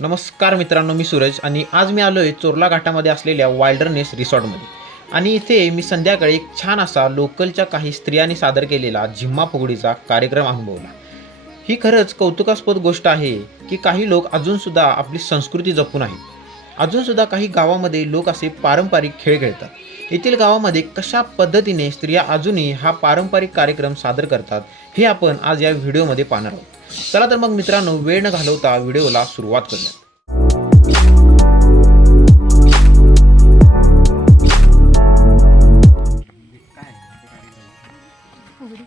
नमस्कार मित्रांनो मी सूरज आणि आज मी आलो आहे चोरला घाटामध्ये असलेल्या वाईल्डरनेस रिसॉर्टमध्ये आणि इथे मी संध्याकाळी एक छान असा लोकलच्या काही स्त्रियांनी सादर केलेला झिम्मा फुगडीचा कार्यक्रम अनुभवला. ही खरंच कौतुकास्पद गोष्ट आहे की काही लोक अजूनसुद्धा आपली संस्कृती जपून आहेत. अजूनसुद्धा काही गावामध्ये लोक असे पारंपरिक खेळ खेळतात. येथील गावामध्ये कशा पद्धतीने स्त्रिया अजूनही हा पारंपरिक कार्यक्रम सादर करतात हे आपण आज या व्हिडिओमध्ये पाहणार आहोत. चला तर मग मित्रांनो वेळ न घालवता व्हिडिओला सुरुवात करूया. फुगडी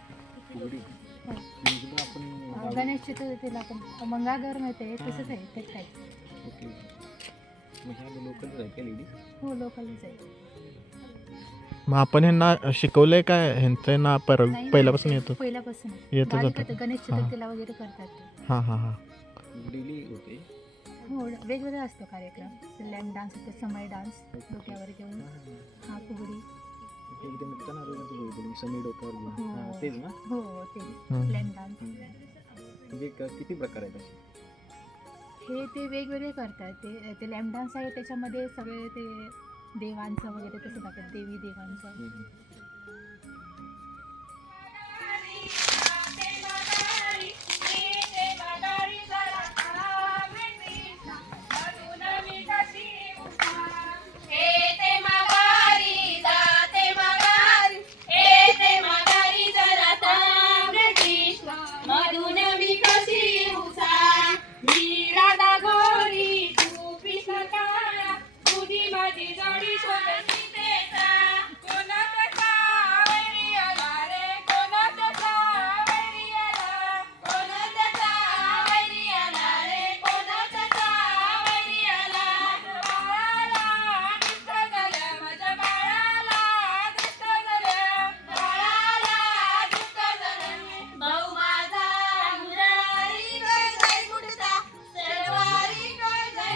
गणेश चतुर्थीला पण. मंगळागौर माहिती आहे तसंच आहे तेच काय. हो लोकलच आहे. मग आपण ह्यांना शिकवलंय काय? ह्यांचं ना पर नाही, पहिल्यापासून येतो? पहिल्यापासून. येतच बारीक होतं. होतं. गणेश हां. चतुर्थीला वगैरे करतात ते. हां हां हां. हो वेगवेगळा असतो कार्यक्रम. लॅम्प डान्स होतो समय डान्स. डोक्यावर घेऊन. हा फुगडी. हो. तेच ना? हो हो ते हम्म. Lamp dance. म्हणजे क- किती प्रकार आहेत असे? हे ते वेगवेगळे करतात. ते ते लॅम्प डान्स आहे त्याच्यामध्ये सगळे ते देवांचं वगैरे तसं दाखवतात देवी देवांचं. मधून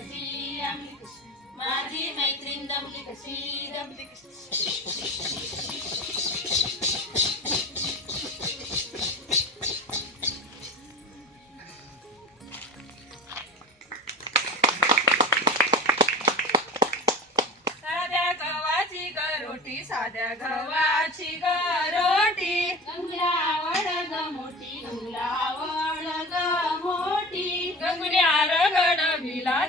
कशी आमली कशी माझी मैत्रीण दमली कशी दमली साध्या गव्हाची गरोटी साध्या गव्हाची गंगुल्या आवड ग मोठी गंगुल्या आवड ग मोठी. गंगुली हार घडविला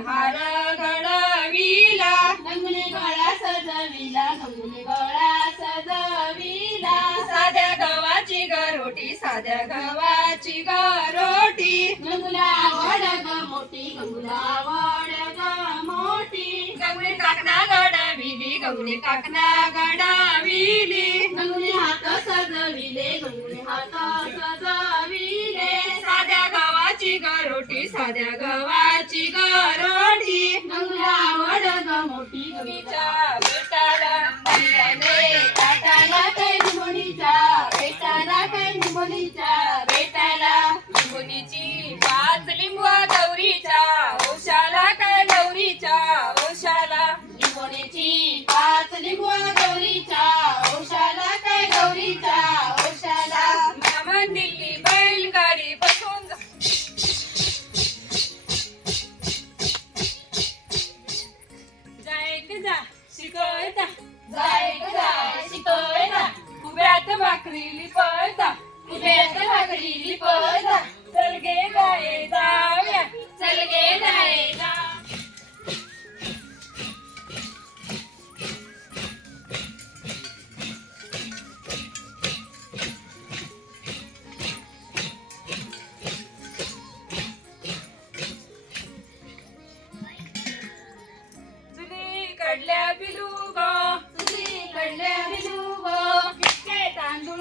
गंगुली हार घडविला गंगुली गळा सजविला गंगुली गळा सजविला साध्या गव्हाची गरोटी साध्या गव्हाची गरोटी. गंगुल्या आवड ग मोठी गंगुल्या आवड ग मोठी. गंगुली टाकना गडविली गंगुली टाकना गडविली. गंगुली हात सजविले गंगुली हात सजविले. साध्या गव्हाची गरोटी साध्या गव्हाची मोठी जा शिकवता जाय जाय शिकवता उभ्यात भाकरी लिपळता उभ्यात भाकरी लिपळता चल गे जाय जाव्या चल गे जाय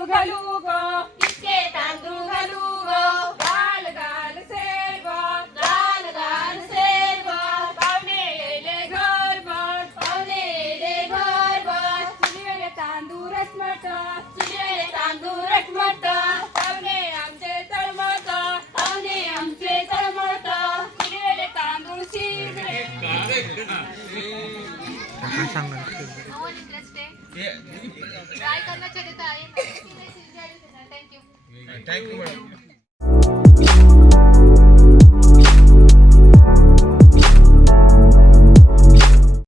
घालू ग कितके तांदूळ घालू ग गाल गाल ग गाल गाल ग पाहुणे येले घर भर पाहुणे येले घर भर चुलीवर तांदूळ रटमट चुलीवर तांदूळ रटमट पाहुणे आमचे तळमट पाहुणे आमचे तळमट चुलीवर तांदूळ शिजले आम्हाला